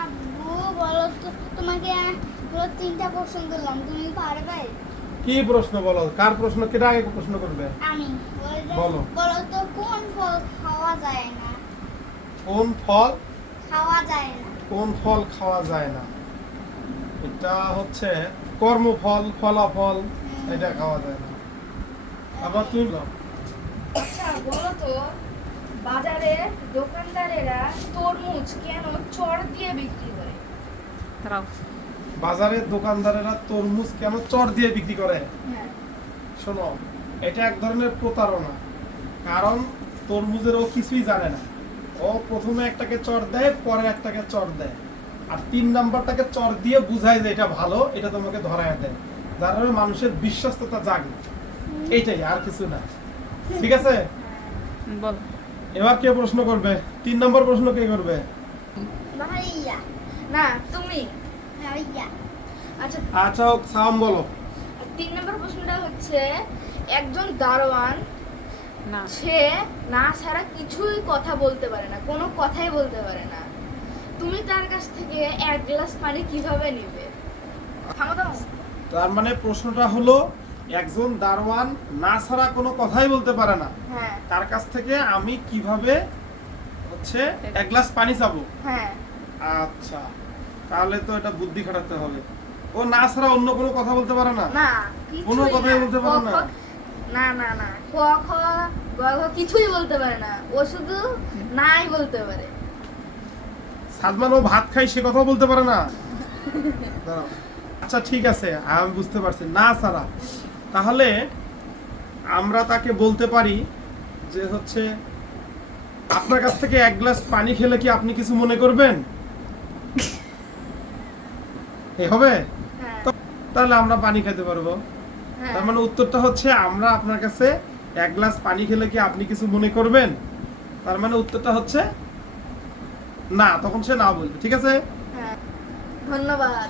আব্বু বলো তো তোমাকে তিনটা প্রশ্ন দিলাম তুমি পারবে কি প্রশ্ন বলো? কার প্রশ্ন? কেটা আগে প্রশ্ন করবে? আমি। বলো। বলো। তো কোন ফল খাওয়া যায় না? কোন ফল? খাওয়া যায় না। কোন ফল খাওয়া যায় না? এটা হচ্ছে কর্মফল ফলাফল এটা খাওয়া যায় না। আবার তুমি বলো। আচ্ছা বলো তো। বাজারে দোকানদারেরা তরমুজ কেন চর দিয়ে বিক্রি করে? বাজারের দোকানদারেরা তরমুজ কেন চর দিয়ে বিক্রি করে? হ্যাঁ। শোনো এটা এক ধরনের প্রতারণা। কারণ তরমুজের ও কিছুই জানে না। ও প্রথমে একটাকে চর দেয় পরে একটাকে চর দেয়। আর তিন নাম্বারটাকে চর দিয়ে বুঝায় যে এটা ভালো এটা তোমাকে ধরায় দেয়। যার কারণে মানুষের বিশ্বস্ততা জাগে। এইটাই আর কিছু না। ঠিক আছে? বল। এবার কে প্রশ্ন করবে? তিন নম্বর প্রশ্ন কে করবে? ভাইয়া। না তুমি। ভাইয়া। আচ্ছা। আচ্ছা সাম বলো। তিন নম্বর প্রশ্নটা হচ্ছে একজন দারোয়ান না। সে না ছাড়া কিছুই কথা বলতে পারে না কোনো কথাই বলতে পারে না। তুমি তার কাছ থেকে এক গ্লাস পানি কীভাবে নিবে? থামো থামো তার মানে প্রশ্নটা হলো একজন দারোয়ান না ছাড়া কোনো কথাই বলতে পারে না। হ্যাঁ। তার কাছ থেকে আমি কীভাবে হচ্ছে এক গ্লাস পানি চাবো? হ্যাঁ। আচ্ছা তাহলে তো এটা বুদ্ধি খাটাতে হবে। ও না ছাড়া অন্য কোনো কথা বলতে পারে না? না কোনো কথাই বলতে পারে না? না না না। ক খ গ ঘ কিছুই বলতে পারে না। ও শুধু নাই বলতে পারে। সাদমান ও ভাত খাই সে কথাও বলতে পারে না। আচ্ছা ঠিক আছে আমি বুঝতে পারছি। না ছাড়া। তাহলে আমরা তাকে বলতে পারি যে হচ্ছে আপনার কাছ থেকে এক গ্লাস পানি খেলে কি আপনি কিছু মনে করবেন? হবে? হ্যাঁ। তাহলে আমরা পানি খেতে পারব। হ্যাঁ। তার মানে উত্তরটা হচ্ছে আমরা আপনার কাছে এক গ্লাস পানি খেলে কি আপনি কিছু মনে করবেন? তার মানে উত্তরটা হচ্ছে না তখন সে না বলবে ঠিক আছে? হ্যাঁ। ধন্যবাদ।